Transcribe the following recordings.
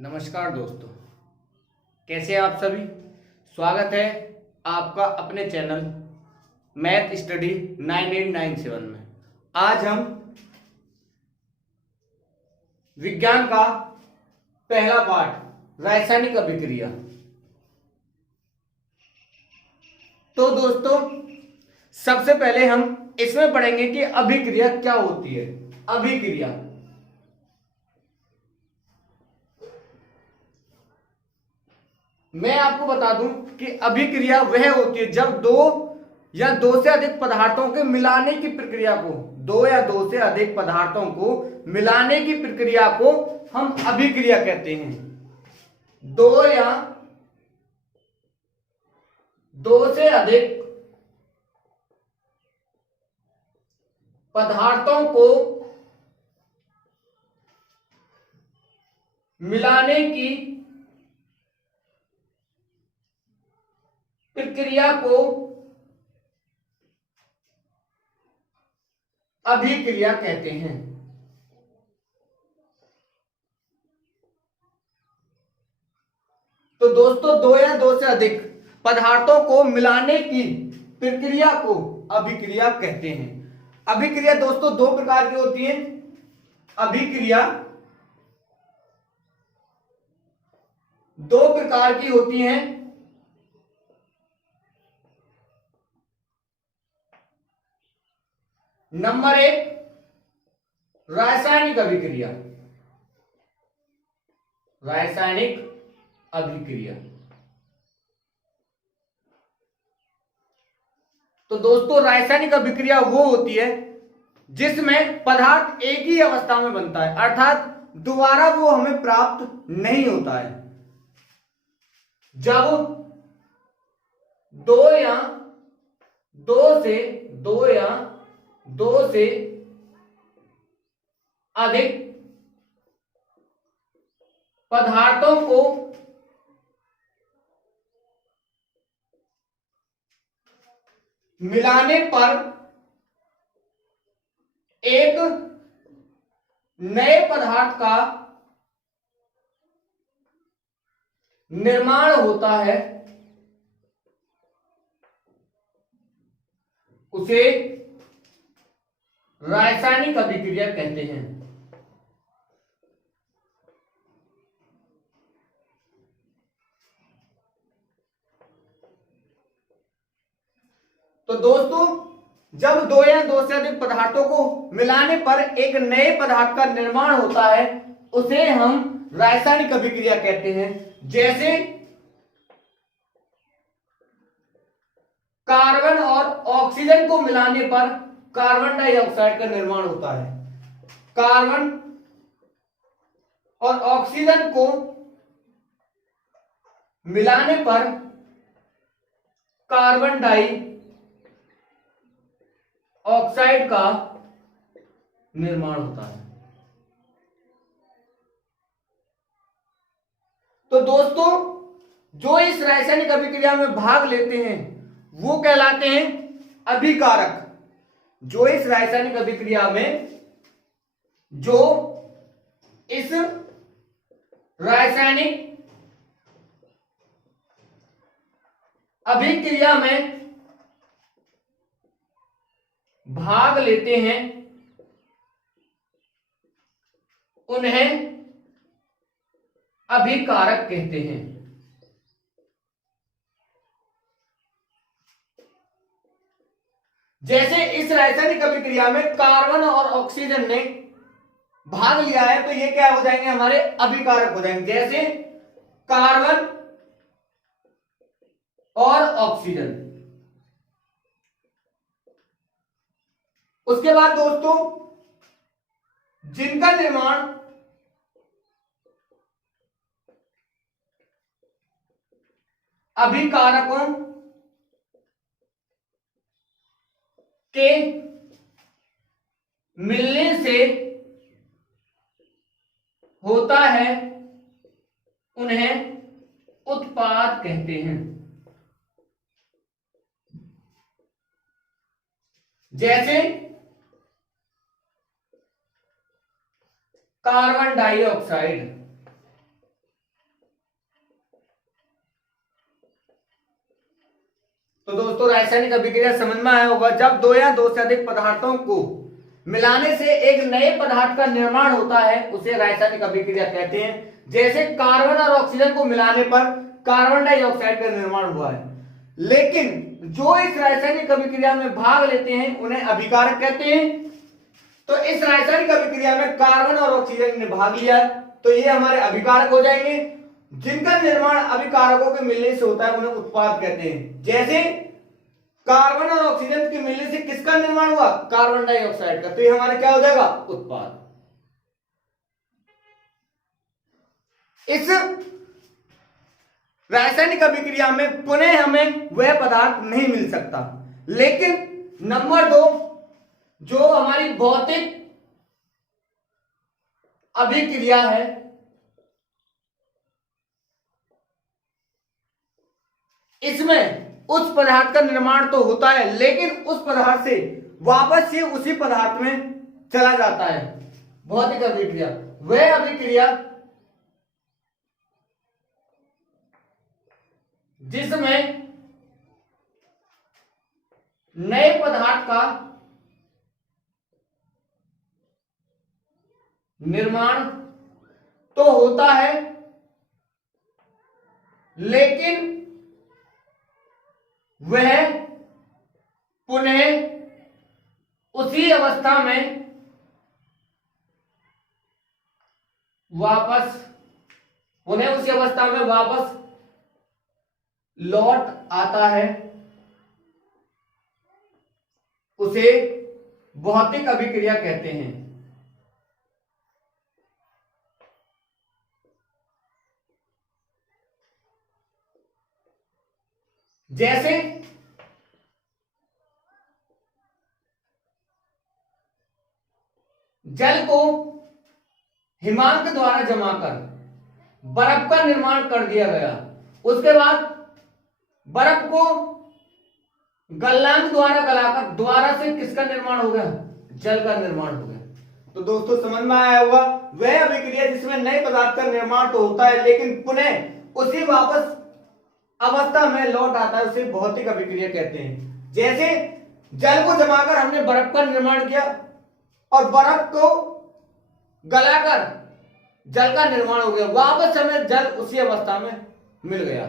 नमस्कार दोस्तों, कैसे हैं आप सभी। स्वागत है आपका अपने चैनल मैथ स्टडी 9897 में। आज हम विज्ञान का पहला पाठ रासायनिक अभिक्रिया। तो दोस्तों, सबसे पहले हम इसमें पढ़ेंगे कि अभिक्रिया क्या होती है। अभिक्रिया मैं आपको बता दूं कि अभिक्रिया वह होती है जब दो या दो से अधिक पदार्थों के मिलाने की प्रक्रिया को दो या दो से अधिक पदार्थों को मिलाने की प्रक्रिया को हम अभिक्रिया कहते हैं। दो या दो से अधिक पदार्थों को मिलाने की प्रक्रिया को अभिक्रिया कहते हैं। तो दोस्तों, दो या दो से अधिक पदार्थों को मिलाने की प्रक्रिया को अभिक्रिया कहते हैं। अभिक्रिया दोस्तों दो प्रकार की होती है। अभिक्रिया दो प्रकार की होती हैं। नंबर एक, रासायनिक अभिक्रिया। रासायनिक अभिक्रिया तो दोस्तों, रासायनिक अभिक्रिया वो होती है जिसमें पदार्थ एक ही अवस्था में बनता है, अर्थात दोबारा वो हमें प्राप्त नहीं होता है। जब दो से अधिक पदार्थों को मिलाने पर एक नए पदार्थ का निर्माण होता है, उसे रासायनिक अभिक्रिया कहते हैं। तो दोस्तों, जब दो या दो से अधिक पदार्थों को मिलाने पर एक नए पदार्थ का निर्माण होता है, उसे हम रासायनिक अभिक्रिया कहते हैं। जैसे कार्बन और ऑक्सीजन को मिलाने पर कार्बन डाइऑक्साइड का निर्माण होता है। कार्बन और ऑक्सीजन को मिलाने पर कार्बन डाइऑक्साइड का निर्माण होता है। तो दोस्तों, जो इस रासायनिक अभिक्रिया में भाग लेते हैं वो कहलाते हैं अभिकारक। जो इस रासायनिक अभिक्रिया में जो इस रासायनिक अभिक्रिया में भाग लेते हैं उन्हें अभिकारक कहते हैं। जैसे इस रासायनिक अभिक्रिया में कार्बन और ऑक्सीजन ने भाग लिया है, तो ये क्या हो जाएंगे, हमारे अभिकारक हो जाएंगे। जैसे कार्बन और ऑक्सीजन। उसके बाद दोस्तों, जिनका निर्माण अभिकारकों के मिलने से होता है, उन्हें उत्पाद कहते हैं। जैसे कार्बन डाइऑक्साइड तो दोस्तों रासायनिक अभिक्रिया समझ में आया होगा, जब दो या दो से अधिक पदार्थों को मिलाने से एक नए पदार्थ का निर्माण होता है उसे रासायनिक अभिक्रिया कहते हैं। जैसे कार्बन और ऑक्सीजन को मिलाने पर कार्बन डाइऑक्साइड का निर्माण हुआ है, लेकिन जो इस रासायनिक अभिक्रिया में भाग लेते हैं उन्हें अभिकारक कहते हैं। तो इस रासायनिक अभिक्रिया में कार्बन और ऑक्सीजन ने भाग लिया तो ये हमारे अभिकारक हो जाएंगे। जिनका निर्माण अभिकारकों के मिलने से होता है उन्हें उत्पाद कहते हैं। जैसे कार्बन और ऑक्सीजन के मिलने से किसका निर्माण हुआ, कार्बन डाइऑक्साइड का, तो ये हमारा क्या हो जाएगा, उत्पाद। इस रासायनिक अभिक्रिया में पुनः हमें वह पदार्थ नहीं मिल सकता। लेकिन नंबर 2 जो हमारी भौतिक अभिक्रिया है, इसमें उस पदार्थ का निर्माण तो होता है लेकिन उस पदार्थ से वापस से उसी पदार्थ में चला जाता है। भौतिक अभिक्रिया वह अभिक्रिया जिसमें नए पदार्थ का निर्माण तो होता है लेकिन वह पुनः उसी अवस्था में वापस लौट आता है, उसे भौतिक अभिक्रिया कहते हैं। जैसे जल को हिमांक द्वारा जमाकर बर्फ का निर्माण कर दिया गया, उसके बाद बर्फ को गलनांक द्वारा गलाकर दोबारा से किसका निर्माण हो गया, जल का निर्माण हो गया। तो दोस्तों समझ में आया होगा, वह अभिक्रिया जिसमें नए पदार्थ का निर्माण तो होता है लेकिन पुनः उसी वापस अवस्था में लौट आता है, उसे भौतिक अभिक्रिया कहते हैं। जैसे जल को जमाकर हमने बर्फ का निर्माण किया और बर्फ को गलाकर जल का निर्माण हो गया, वापस हमें जल उसी अवस्था में मिल गया।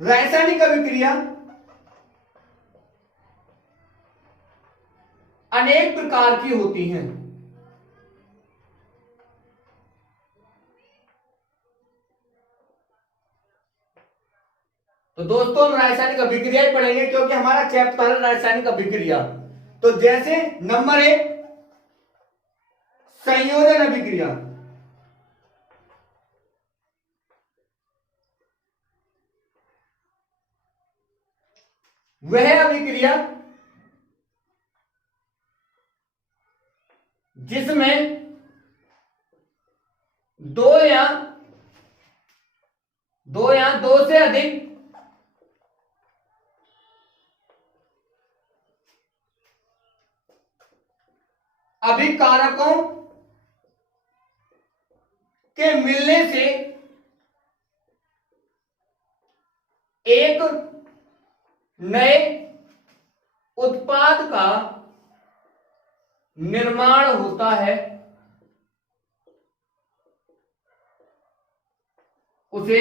रासायनिक अभिक्रिया अनेक प्रकार की होती हैं। तो दोस्तों हम रासायनिक अभिक्रिया ही पढ़ेंगे क्योंकि हमारा चैप्टर है रासायनिक अभिक्रिया। तो जैसे नंबर 1 संयोजन अभिक्रिया। वह अभिक्रिया जिसमें दो या दो से अधिक अभिकारकों के मिलने से एक नए उत्पाद का निर्माण होता है, उसे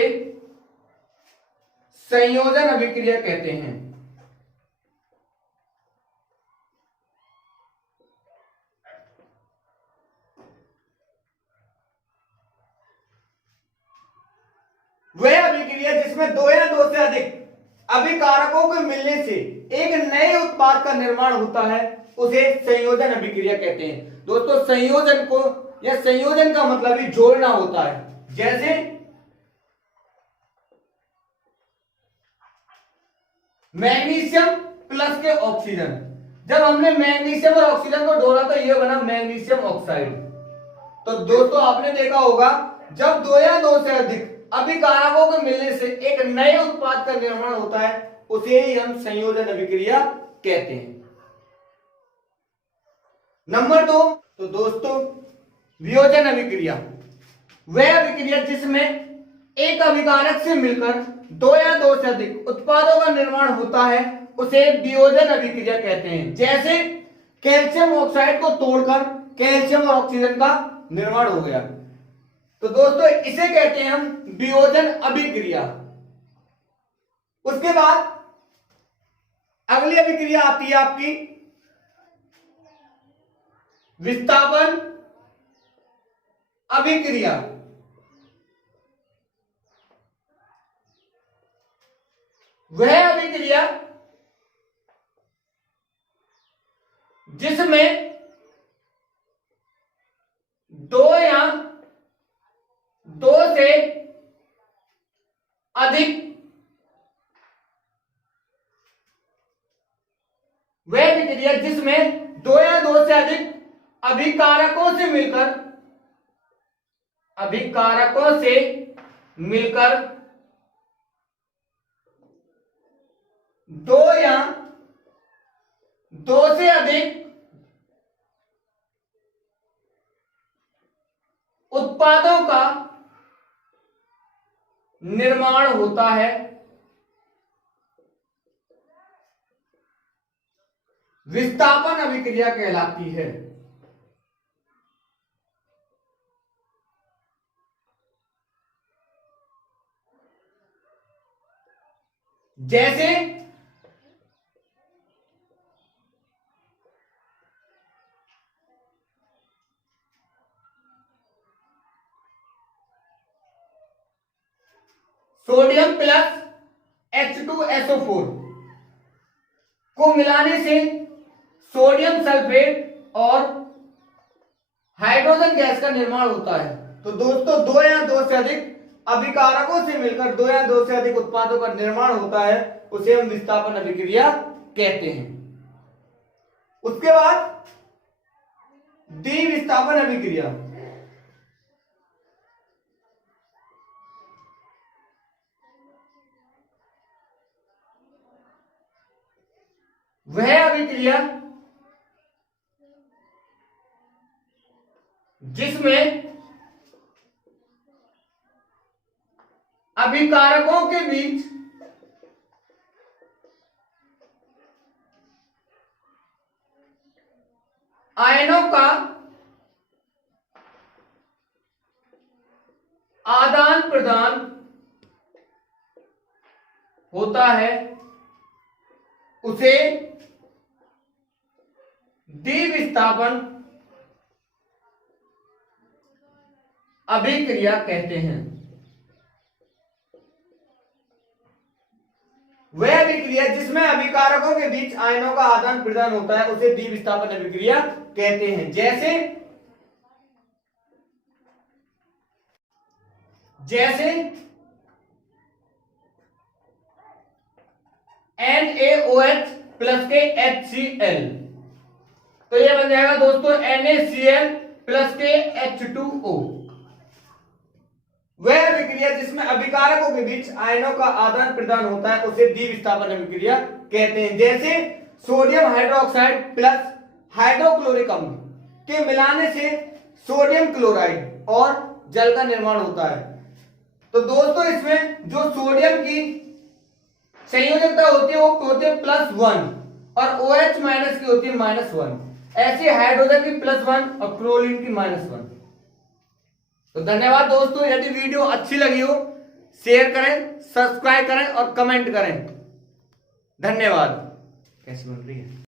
संयोजन अभिक्रिया कहते हैं। वह अभिक्रिया जिसमें दो या दो से अधिक अभिकारकों के मिलने से एक नए उत्पाद का निर्माण होता है, उसे संयोजन अभिक्रिया कहते हैं। दोस्तों संयोजन को या संयोजन का मतलब ही जोड़ना होता है। जैसे मैग्नीशियम प्लस के ऑक्सीजन, जब हमने मैग्नीशियम और ऑक्सीजन को जोड़ा तो यह बना मैग्नीशियम ऑक्साइड। तो दोस्तों आपने देखा होगा जब दो या दो से अधिक अभिकारकों के मिलने से एक नए उत्पाद का निर्माण होता है, उसे ही हम संयोजन अभिक्रिया कहते हैं। नंबर 2 तो दोस्तों वियोजन अभिक्रिया। वह अभिक्रिया जिसमें एक अभिकारक से मिलकर दो या दो से अधिक उत्पादों का निर्माण होता है उसे वियोजन अभिक्रिया कहते हैं। जैसे कैल्शियम ऑक्साइड को तोड़कर कैल्शियम और ऑक्सीजन का निर्माण हो गया, तो दोस्तों इसे कहते हैं हम वियोजन अभिक्रिया। उसके बाद अगली अभिक्रिया आती है आपकी विस्थापन अभिक्रिया। वह अभिक्रिया जिसमें दो या दो से अधिक वह अभिक्रिया जिसमें दो या दो से अधिक अभिकारकों से मिलकर दो या दो से अधिक उत्पादों का निर्माण होता है, विस्थापन अभिक्रिया कहलाती है। जैसे सोडियम प्लस H2SO4 को मिलाने से सोडियम सल्फेट और हाइड्रोजन गैस का निर्माण होता है। तो दोस्तों दो या दो से अधिक अभिकारकों से मिलकर दो या दो से अधिक उत्पादों का निर्माण होता है, उसे हम विस्थापन अभिक्रिया कहते हैं। उसके बाद द्विविस्थापन अभिक्रिया। वह अभिक्रिया जिसमें अभिकारकों के बीच आयनों का आदान प्रदान होता है, उसे द्विविस्थापन अभिक्रिया कहते हैं। वह अभिक्रिया जिसमें अभिकारकों के बीच आयनों का आदान प्रदान होता है उसे द्विविस्थापन अभिक्रिया कहते हैं। जैसे NaOH प्लस के HCl, तो यह बन जाएगा दोस्तों NaCl प्लस के H2O। वह अभिक्रिया जिसमें अभिकारकों के बीच आयनों का आदान प्रदान होता है उसे द्विविस्थापन अभिक्रिया कहते हैं। जैसे सोडियम हाइड्रोक्साइड प्लस हाइड्रोक्लोरिक अम्ल के मिलाने से सोडियम क्लोराइड और जल का निर्माण होता है। तो दोस्तों इसमें जो सोडियम की संयोजकता होती है वो होती है +1 और OH माइनस की होती है -1। ऐसे हाइड्रोजन की +1 और क्लोरीन की -1। तो धन्यवाद दोस्तों। यदि वीडियो अच्छी लगी हो शेयर करें, सब्सक्राइब करें और कमेंट करें। धन्यवाद। कैसी बन रही है?